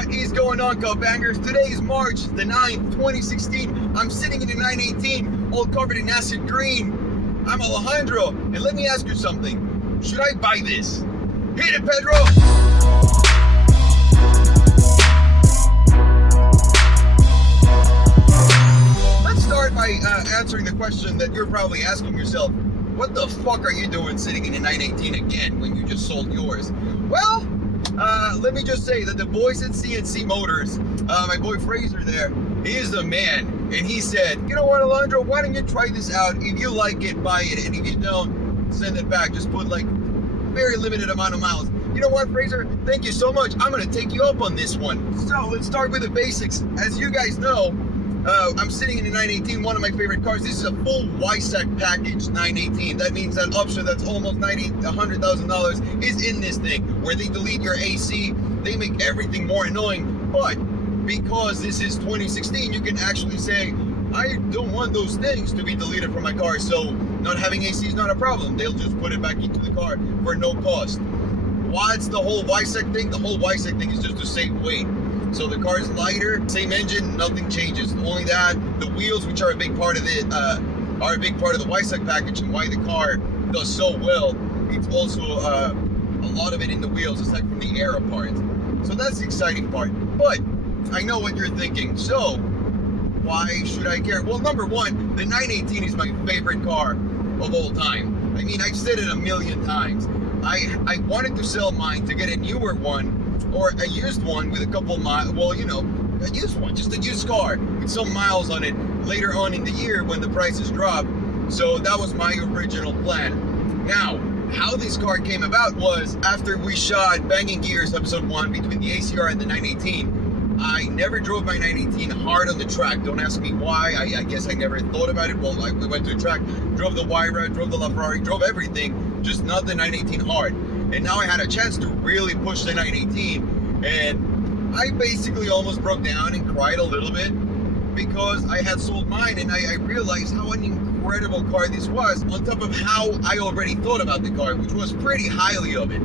What is going on, CupBangers? Today is March the 9th, 2016. I'm sitting in a 918, all covered in acid green. I'm Alejandro, and let me ask you something. Should I buy this? Hit it, Pedro! Let's start by answering the question that you're probably asking yourself. What the fuck are you doing sitting in a 918 again when you just sold yours? Well, let me just say that the boys at CNC Motors, my boy Fraser there, he is the man. And he said, you know what, Alejandro, why don't you try this out? If you like it, buy it. And if you don't, send it back. Just put like very limited amount of miles. You know what, Fraser? Thank you so much. I'm going to take you up on this one. So let's start with the basics. As you guys know, I'm sitting in a 918, one of my favorite cars. This is a full WEISSACH package 918. That means that option that's almost $100,000 is in this thing, where they delete your AC, they make everything more annoying. But because this is 2016, you can actually say, I don't want those things to be deleted from my car, so not having AC is not a problem. They'll just put it back into the car for no cost. What's the whole WEISSACH thing? The whole WEISSACH thing is just to save weight. So the car is lighter, same engine, nothing changes. Only that, the wheels, which are a big part of it, are a big part of the WEISSACH package and why the car does so well. It's also a lot of it in the wheels, aside from the aero part. So that's the exciting part. But I know what you're thinking. So why should I care? Well, number one, the 918 is my favorite car of all time. I mean, I've said it a million times. I wanted to sell mine to get a newer one, or a used one with a couple miles, well, you know, a used one, just a used car with some miles on it later on in the year when the prices drop. So that was my original plan. Now, how this car came about was after we shot Banging Gears episode 1 between the ACR and the 918, I never drove my 918 hard on the track. Don't ask me why. I guess I never thought about it. Well, we went to a track, drove the Huayra, drove the LaFerrari, drove everything, just not the 918 hard. And now I had a chance to really push the 918, and I basically almost broke down and cried a little bit because I had sold mine, and I realized how an incredible car this was, on top of how I already thought about the car, which was pretty highly of it.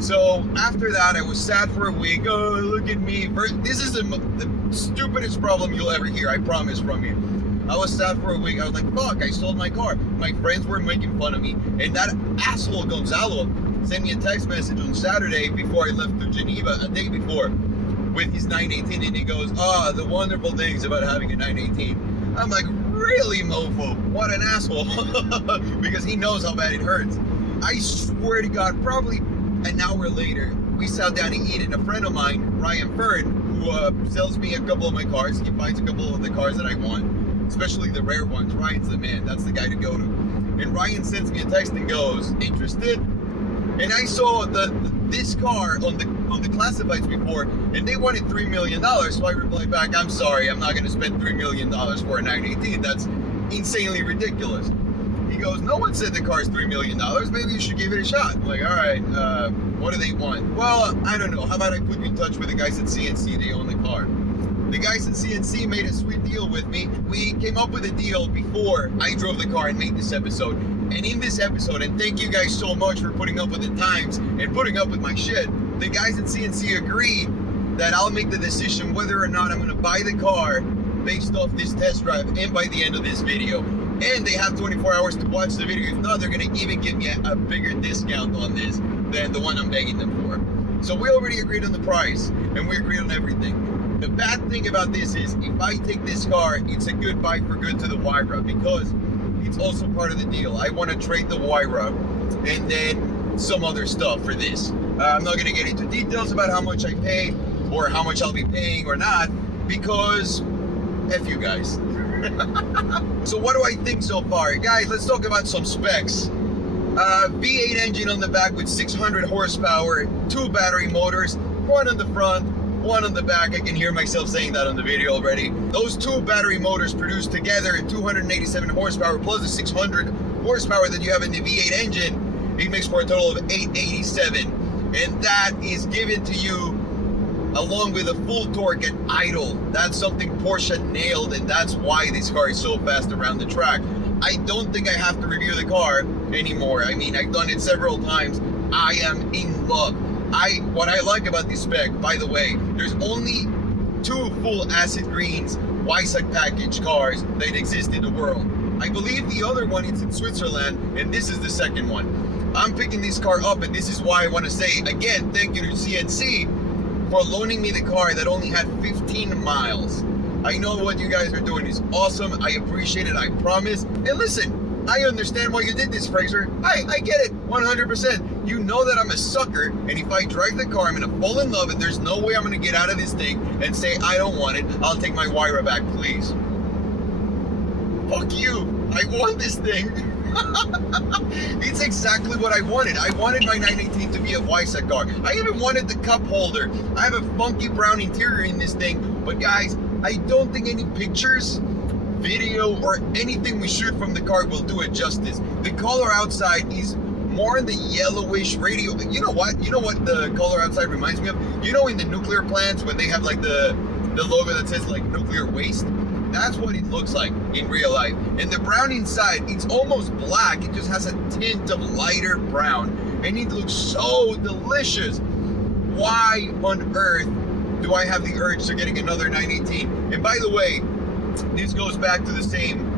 So after that, I was sad for a week. Oh, look at me. This is the stupidest problem you'll ever hear, I promise, from me. I was sad for a week. I was like, fuck, I sold my car. My friends were making fun of me. And that asshole Gonzalo sent me a text message on Saturday before I left to Geneva, a day before, with his 918. And he goes, the wonderful things about having a 918. I'm like, really, mofo? What an asshole. Because he knows how bad it hurts. I swear to God, probably an hour later, we sat down to eat, and a friend of mine, Ryan Fern, who sells me a couple of my cars, he finds a couple of the cars that I want, especially the rare ones. Ryan's the man. That's the guy to go to. And Ryan sends me a text and goes, interested? And I saw this car on the classifieds before, and they wanted $3 million. So I replied back, I'm sorry, I'm not going to spend $3 million for a 918. That's insanely ridiculous. He goes, no one said the car's $3 million. Maybe you should give it a shot. I'm like, all right, what do they want? Well, I don't know. How about I put you in touch with the guys at CNC? They own the car. The guys at CNC made a sweet deal with me. We came up with a deal before I drove the car and made this episode. And in this episode, and thank you guys so much for putting up with the times and putting up with my shit, the guys at CNC agreed that I'll make the decision whether or not I'm going to buy the car based off this test drive and by the end of this video. And they have 24 hours to watch the video. If not, they're going to even give me a bigger discount on this than the one I'm begging them for. So we already agreed on the price, and we agreed on everything. The bad thing about this is, if I take this car, it's a good buy for good to the Huayra, because it's also part of the deal. I want to trade the Huayra and then some other stuff for this. I'm not going to get into details about how much I paid or how much I'll be paying or not, because F you guys. So what do I think so far? Guys, let's talk about some specs. V8 engine on the back with 600 horsepower, 2 battery motors, one on the front, one on the back. I can hear myself saying that on the video already. Those 2 battery motors produce together 287 horsepower plus the 600 horsepower that you have in the V8 engine. It makes for a total of 887. And that is given to you along with a full torque at idle. That's something Porsche nailed, and that's why this car is so fast around the track. I don't think I have to review the car anymore. I mean, I've done it several times. I am in love. What I like about this spec, by the way, there's only 2 full acid greens WEISSACH package cars that exist in the world. I believe the other one is in Switzerland, and this is the second one. I'm picking this car up, and this is why I want to say, again, thank you to CNC for loaning me the car that only had 15 miles. I know what you guys are doing is awesome. I appreciate it, I promise. And listen, I understand why you did this, Fraser. I get it, 100%. You know that I'm a sucker, and if I drive the car, I'm gonna fall in love, and there's no way I'm gonna get out of this thing and say, I don't want it, I'll take my wire back, please. Fuck you, I want this thing. It's exactly what I wanted. I wanted my 918 to be a WEISSACH car. I even wanted the cup holder. I have a funky brown interior in this thing, but guys, I don't think any pictures, video, or anything we shoot from the car will do it justice. The color outside is more in the yellowish radio. You know what the color outside reminds me of? You know, in the nuclear plants when they have like the logo that says like nuclear waste? That's what it looks like in real life. And the brown inside, it's almost black. It just has a tint of lighter brown, and it looks so delicious. Why on earth do I have the urge to getting another 918? And by the way, this goes back to the same,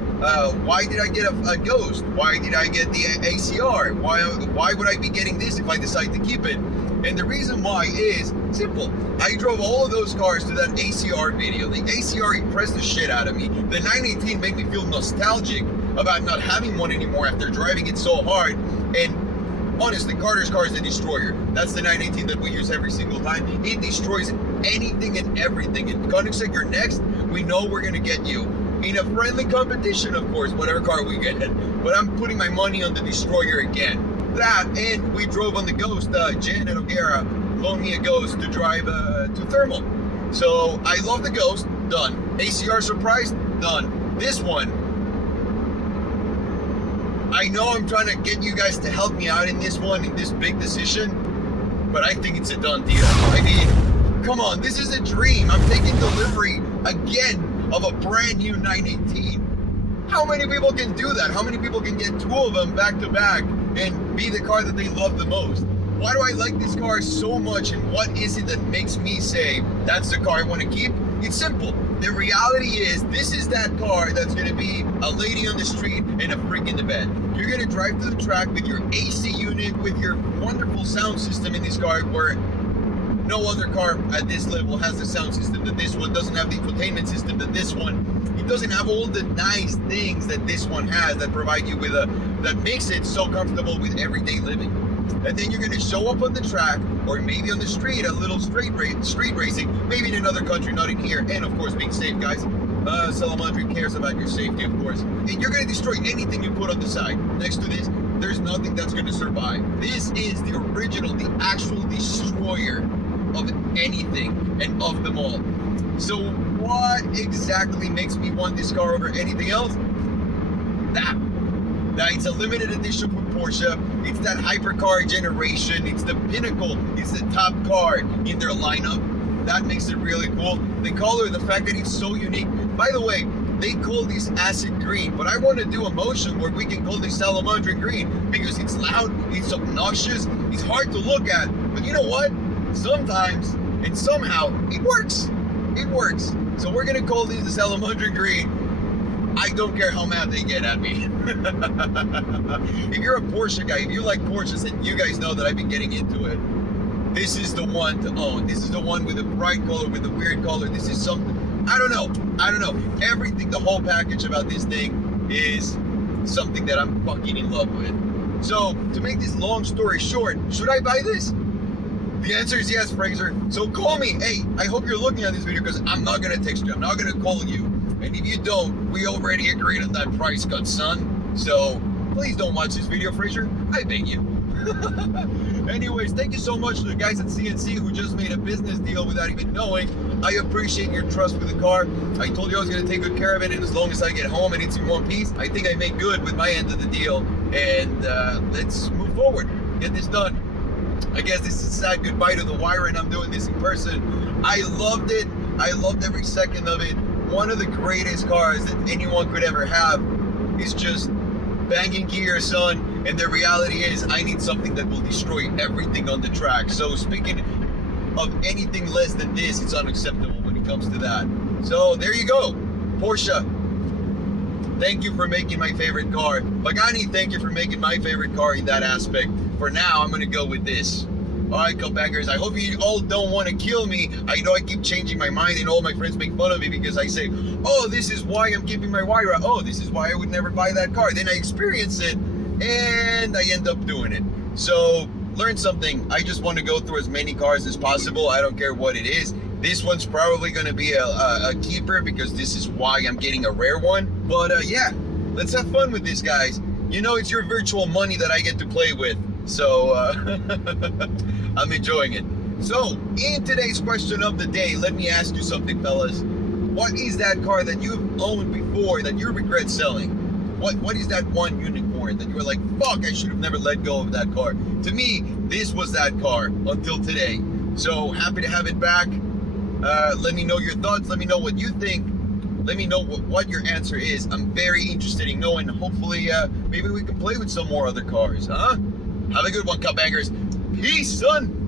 why did I get a Ghost? Why did I get the ACR? Why would I be getting this if I decide to keep it? And the reason why is simple. I drove all of those cars to that ACR video. The ACR impressed the shit out of me. The 918 made me feel nostalgic about not having one anymore after driving it so hard. And honestly, Carter's car is a destroyer. That's the 918 that we use every single time. It destroys anything and everything. And Koenigsegg, you're next. We know we're gonna get you. In a friendly competition, of course, whatever car we get. But I'm putting my money on the destroyer again. That, and we drove on the Ghost. Janet O'Gara loaned me a Ghost to drive to Thermal. So I love the Ghost, done. ACR surprise, done. This one, I know I'm trying to get you guys to help me out in this one, in this big decision, but I think it's a done deal. I mean, come on, this is a dream. I'm taking delivery again of a brand new 918. How many people can do that? How many people can get 2 of them back to back and be the car that they love the most? Why do I like this car so much, and what is it that makes me say that's the car I want to keep? It's simple. The reality is, this is that car that's going to be a lady on the street and a freak in the bed. You're going to drive to the track with your AC unit, with your wonderful sound system in this car, where no other car at this level has the sound system that this one doesn't have, the infotainment system that this one. It doesn't have all the nice things that this one has that provide you with that makes it so comfortable with everyday living. And then you're going to show up on the track, or maybe on the street, a little street racing, maybe in another country, not in here. And of course, being safe, guys. Salomondrin cares about your safety, of course. And you're going to destroy anything you put on the side. Next to this, there's nothing that's going to survive. This is the original, the actual destroyer of anything and of them all. So what exactly makes me want this car over anything else? That. Now, it's a limited edition from Porsche. It's that hypercar generation. It's the pinnacle. It's the top car in their lineup. That makes it really cool. The color, the fact that it's so unique. By the way, they call this acid green, but I want to do a motion where we can call this Salomondrin green, because it's loud, it's obnoxious, it's hard to look at. But you know what? Sometimes, and somehow, it works. It works. So we're going to call this the Salomondrin green. I don't care how mad they get at me. If you're a Porsche guy, if you like Porsches, and you guys know that I've been getting into it, this is the one to own. This is the one with the bright color, with the weird color. This is something, I don't know. Everything, the whole package about this thing is something that I'm fucking in love with. So, to make this long story short, should I buy this? The answer is yes, Fraser. So call me. Hey, I hope you're looking at this video, because I'm not going to text you. I'm not going to call you. And if you don't, we already agreed on that price cut, son. So please don't watch this video, Fraser. I beg you. Anyways, thank you so much to the guys at CNC who just made a business deal without even knowing. I appreciate your trust with the car. I told you I was going to take good care of it, and as long as I get home and it's in one piece, I think I made good with my end of the deal. And let's move forward. Get this done. I guess this is a sad goodbye to the wire, and I'm doing this in person. I loved it. I loved every second of it. One of the greatest cars that anyone could ever have. Is just banging gear, son. And the reality is I need something that will destroy everything on the track. So speaking of anything less than this, it's unacceptable when it comes to that. So there you go. Porsche, thank you for making my favorite car. Pagani, thank you for making my favorite car in that aspect. For now, I'm gonna go with this. All right, CupBangers, I hope you all don't want to kill me. I know I keep changing my mind and all my friends make fun of me because I say, oh, this is why I'm keeping my wire out. Oh, this is why I would never buy that car. Then I experience it and I end up doing it. So learn something. I just want to go through as many cars as possible. I don't care what it is. This one's probably going to be a keeper because this is why I'm getting a rare one. But yeah, let's have fun with this, guys. You know, it's your virtual money that I get to play with. So I'm enjoying it. So in today's question of the day, let me ask you something, fellas. What is that car that you've owned before that you regret selling? What is that one unicorn that you were like, fuck, I should have never let go of that car? To me, this was that car until today. So happy to have it back. Let me know your thoughts. Let me know what you think. Let me know what your answer is. I'm very interested in knowing. Hopefully, maybe we can play with some more other cars, huh? Have a good one, CupBangers. Peace, son.